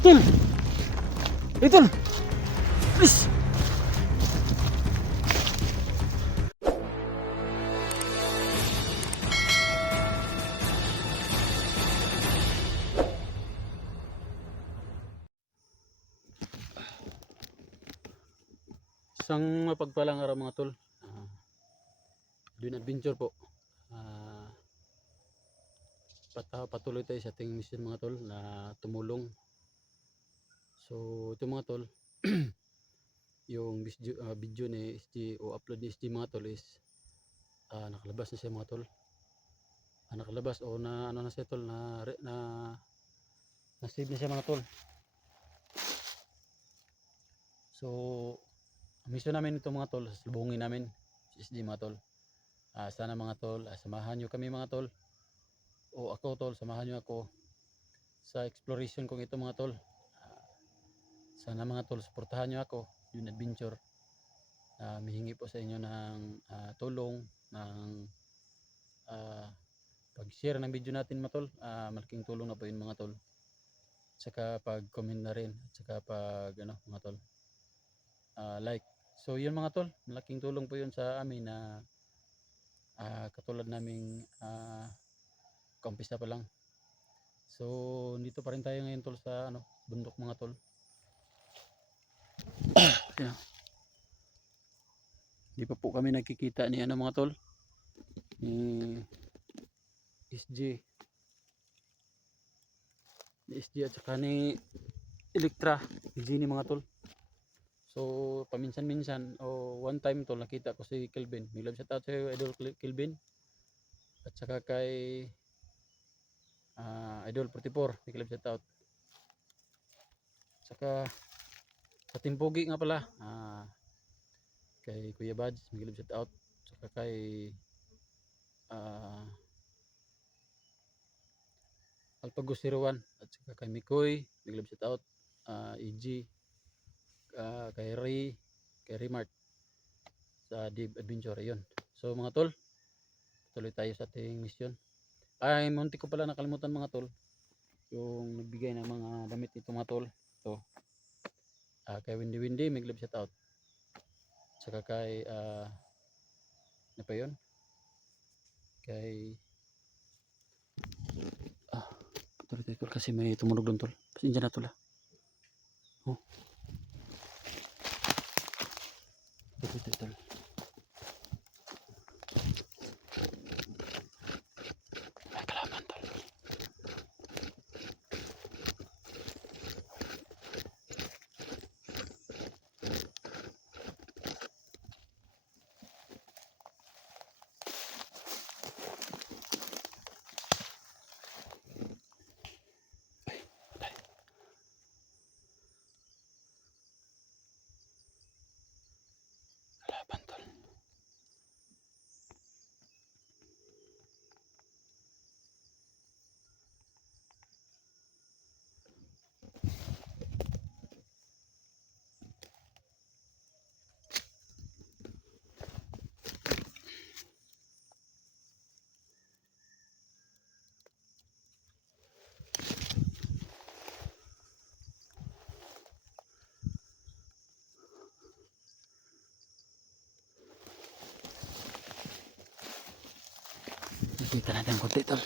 Tol! Eh, tol! Please! Isang mapagpalang araw mga tol. Doing adventure po. Ah, Patuloy tayo sa ating mission mga tol na tumulong. So ito mga tol, yung video ni SG o upload ni SG mga tol is nakalabas na siya mga tol. Nakalabas o na ano na siya tol na save na siya mga tol. So ang mission namin ito mga tol, salubungin namin si SG mga tol. Sana mga tol, samahan nyo kami mga tol. O ako tol, samahan nyo ako sa exploration kong ito mga tol. Sana mga tol, suportahan nyo ako yung adventure. Mihingi po sa inyo ng tulong, ng pag-share ng video natin mga tol. Malaking tulong na po yun mga tol. Tsaka pag-comment na rin, tsaka pag mga tol, like. So yun mga tol, malaking tulong po yun sa amin na katulad naming kaumpisa pa lang. So dito pa rin tayo ngayon tol sa bundok mga tol. Yeah. Di pa po kami nakikita ni mga tol, ni SG at saka ni Electra, ni Genie mga tol. So paminsan-minsan o one time tol, nakita ko si Kelvin. May love shout out sa Idol Kelvin at saka kay Idol 44, may love shout out. Saka sa Timpogi nga pala, kay Kuya Bads, may love shout out. Saka kay Alpagos 01 at saka kay Mikoy, may love shout out. EG, kay Ray, kay Remart sa Deep Adventure yun. So mga tol, tuloy tayo sa ating mission. Munti ko pala nakalimutan mga tol, yung nagbigay ng mga damit nito mga tol. So kay Windy may love shout out. Saka kay ano pa yun, kay tuloy tayo tol kasi may tumunog doon tol. Pasensya na tol tuloy tayo tol. May kalaban tol. Kalaban tol. Nakita natin konti tol.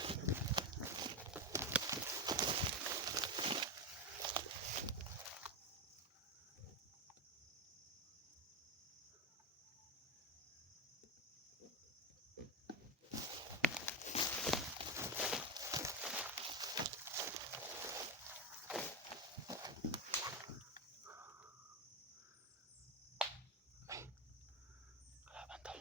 Kalaban tol.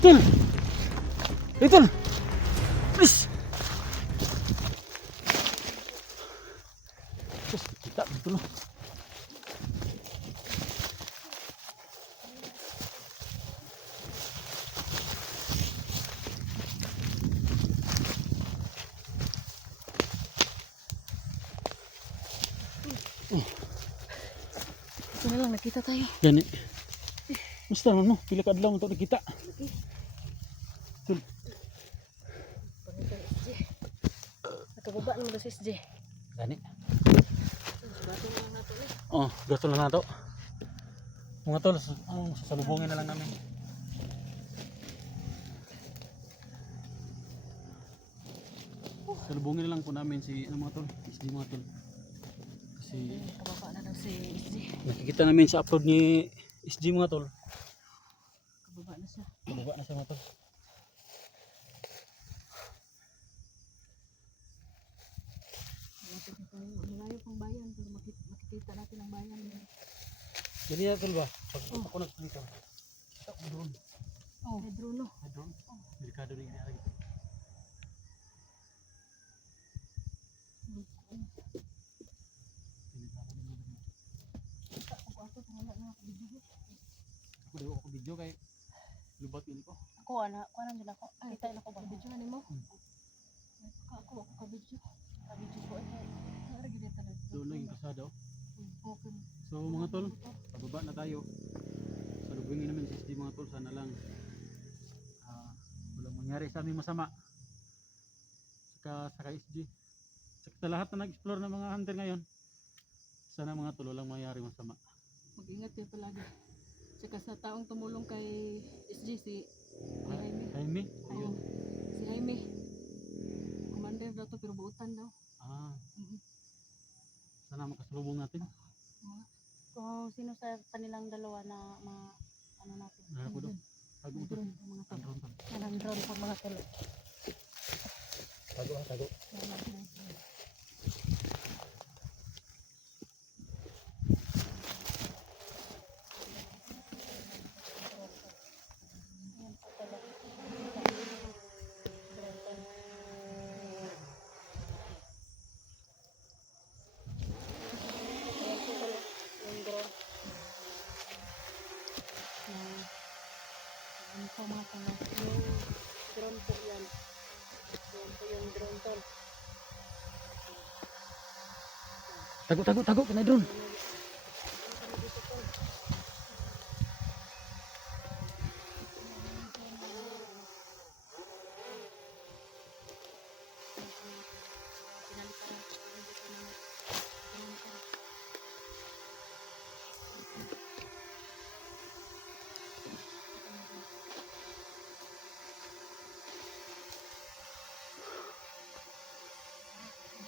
Tol! Hey, tol! Please! Please, kita dito no. Ito na lang, nakita tayo. Gani. Musta naman mo? Pila ka adlaw mo ito nakita. Tol. Pangitan SJ. Nakababa naman si SJ. Gani. Bato na lang nato eh. Oh, gasto na nato. Mga tol, sasalubungin na lang namin. Salubungin na lang po namin si mga tol, SG mga tol. Kasi Nakababa na daw si SJ. nakikita namin sa upload ni SG mga tol. Kababa na siya. Baba na siya mga tol. Lapit na tayo. Malayo pang bayan. Pero makikita natin ang bayan. Jadi ya tol ba? Pag ako nagsalita. Kita ko doon. Oh, may drone. Ay doon. Delikado rin niya gitu. Ako daw ako video kay lubat ini ko. Ako, kuha din ako. Kita na ko ba? Video na mo? Ako ka-video. Ka-video ko. Naragi dito na. Doon lang yung kasada oh. Okay. So mga tol, pababa na tayo. Salubungin namin si SG mga tol, sana lang walang mangyari sa aming masama. Saka SG. Sa lahat na nag-explore ng mga hunter ngayon, sana mga tol walang mangyari masama. Mag-ingat kayo palagi. Tsaka sa taong tumulong kay SG, si Jaime. Jaime? Oo, Ayun. si Jaime. Commander daw to pero buutan daw. Ah, sana makasalubong natin. Kung sino sa kanilang dalawa na mga ano natin. Ano po doon? Tago mo tol. Mga tol. Andron tol. Yan drone po mga tol. Tago tago. Ano po mga tol? Yung drone po yan. Yan po yung drone tol. Tago, kena drone.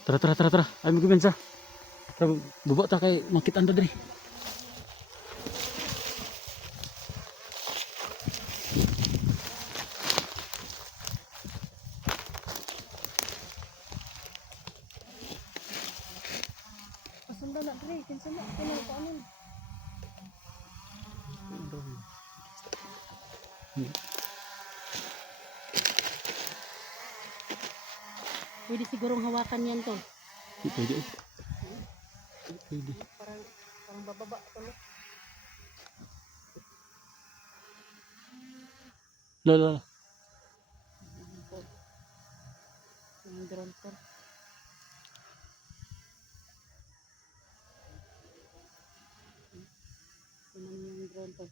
Tara. Ay magbensa. Tara bubok ta kay makita anda diri. Pasundan na dre, kinsan na kinang paanin. Pwede sigurong hawakan yan tol. Pwede. Pwede. Parang bababa tol. La. Yung drone tol. Kunan yung drone tol.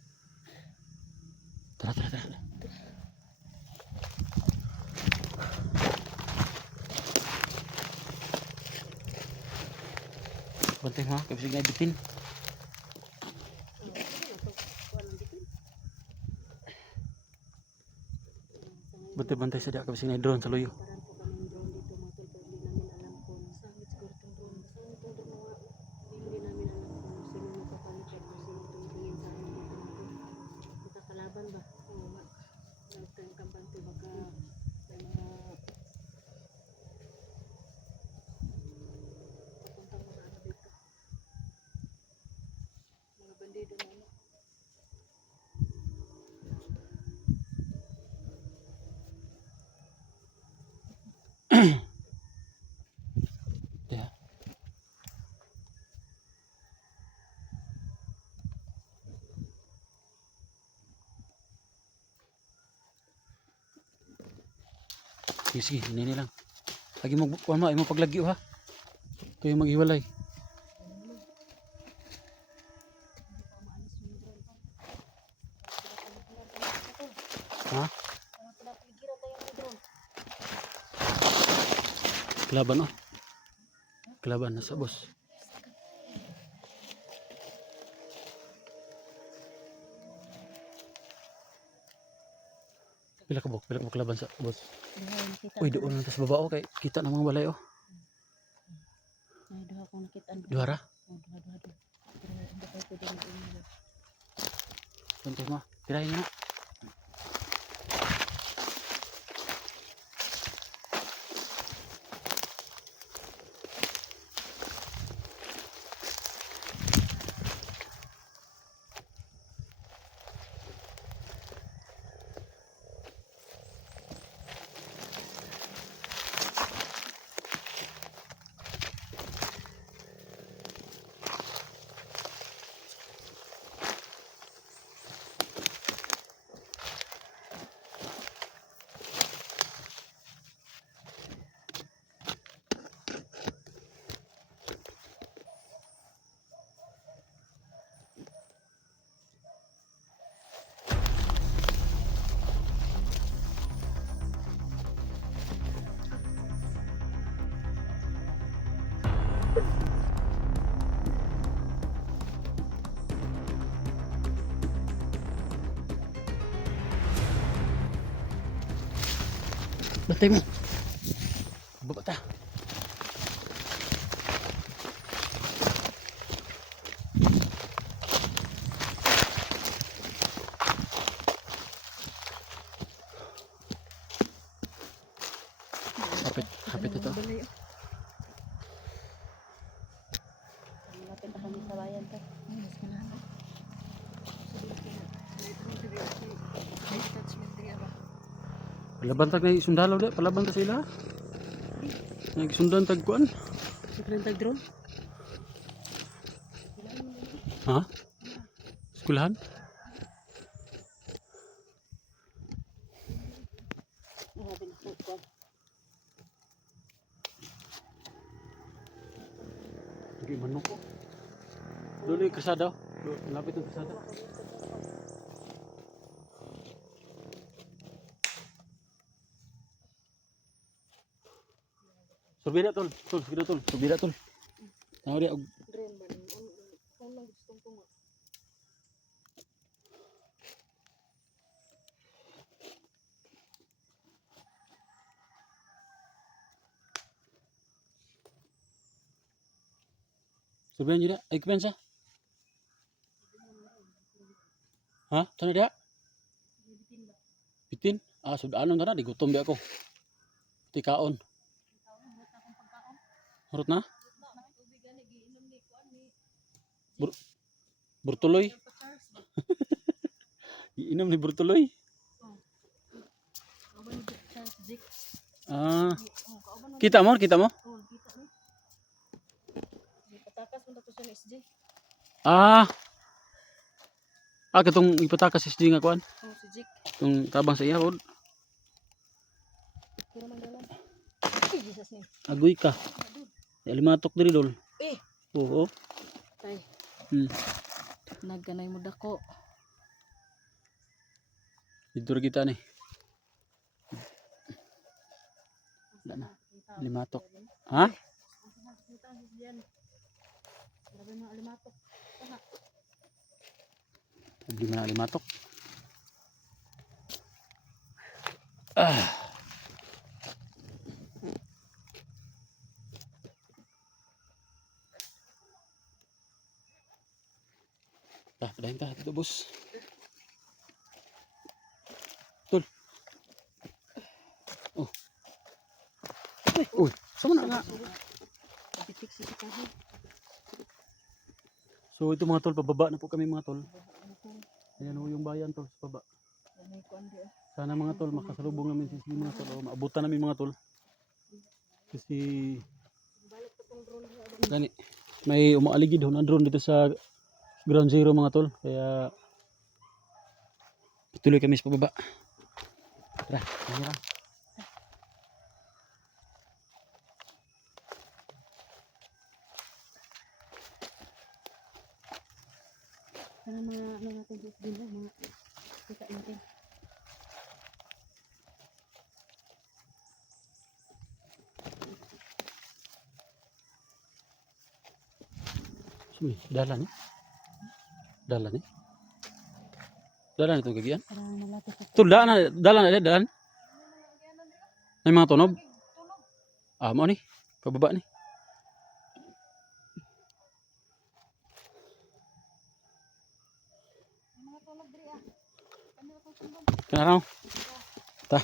Tara. Bantay ha, kasi nga bitin. Bantay sa dia kasi nga drone sa loyo. Parang po kami drone dito mga tol. Pero hindi namin alam kung sangit siguro itong drone. Sangit itong drone mga hindi namin alam kung sino magpapalit at kung sino tumingin sa amin dito mga tol. Magkakalaban ba? Oo nga. Huwag tayong kampante baka may mga papuntang mga ano dito. Mga bandido na ano. Sige, sige, nini lang. Lagi mo, kuhan mo, ay mo paglagyo ha. Kayo maghiwalay. Ha? Kelaban oh. Kelaban nasa boss. Pila ka buk kelaban sa boss. Uy, doon lang tas baba oh, kay kita na mga balay oh. Ay, duha ko nakita. Duha ra? Duha. Pero hindi ko pwede mag-inyo. Tuntos mo, tirahin mo. Batay mo. Baba ta. Hapit ito. Lapit na kami sa bayan to. Mas kailangan. Palabantag na isundalaw di, palabantag sila. Nagsundan tagkuan. Sobrang tag-drone. Ha? Skulahan? Grabe na po. Hindi manok ko. Doon yung kasada. Lapit ng kasada. Subira tol. Sige tol. Subira tol. Tahu dia. Drone ba rin? Ano lang gustong tungo? Subira juga. Ay kupensa. Ha? Sana dia? Bitin? Ah, sudah anong na digutom di ako. Tikaon. Harut na? Burtuloy. Iinom ni Burtuloy. Ah. Kita mo? Oh, kita ni. Patakas mo to sa SJ. Ah. Ah, katong ipatakas si SG nga kuan. Oh, si Jik. Tung tabang sa iya, Rod. Puro man dalan. Ay, Jesus ni. Agoy ka. Ya limatok diri dol. Eh, Oo. tay. Nagganay mo dako. Dito ra kita ni. Wala na. Limatok. Ha? Grabe mga limatok. Problema na limatok. Ah. Padahin ta dito, boss. Tol. Oh. Uy, sama na nga. Bitik si Kahi. So ito mga tol, pababa na po kami mga tol. Ayan o yung bayan tol, sa baba. May kuan di. Sana mga tol, makasalubong namin si mga tol. O, maabutan namin mga tol. Kasi Balik pa tong drone. gani, may umaaligid ho na drone dito sa ground zero mga tol. Kaya patuloy kami sa pababa. Tara, tara. Sana mga ano natin din mga kita natin. Sumi, dalan eh. Dalan eh. Dalan itong kagian. Parang malapit sa Ito dalan na dalan. May mga tunog. Ah, mo ni. Pababa ni. Kenapa? Ta.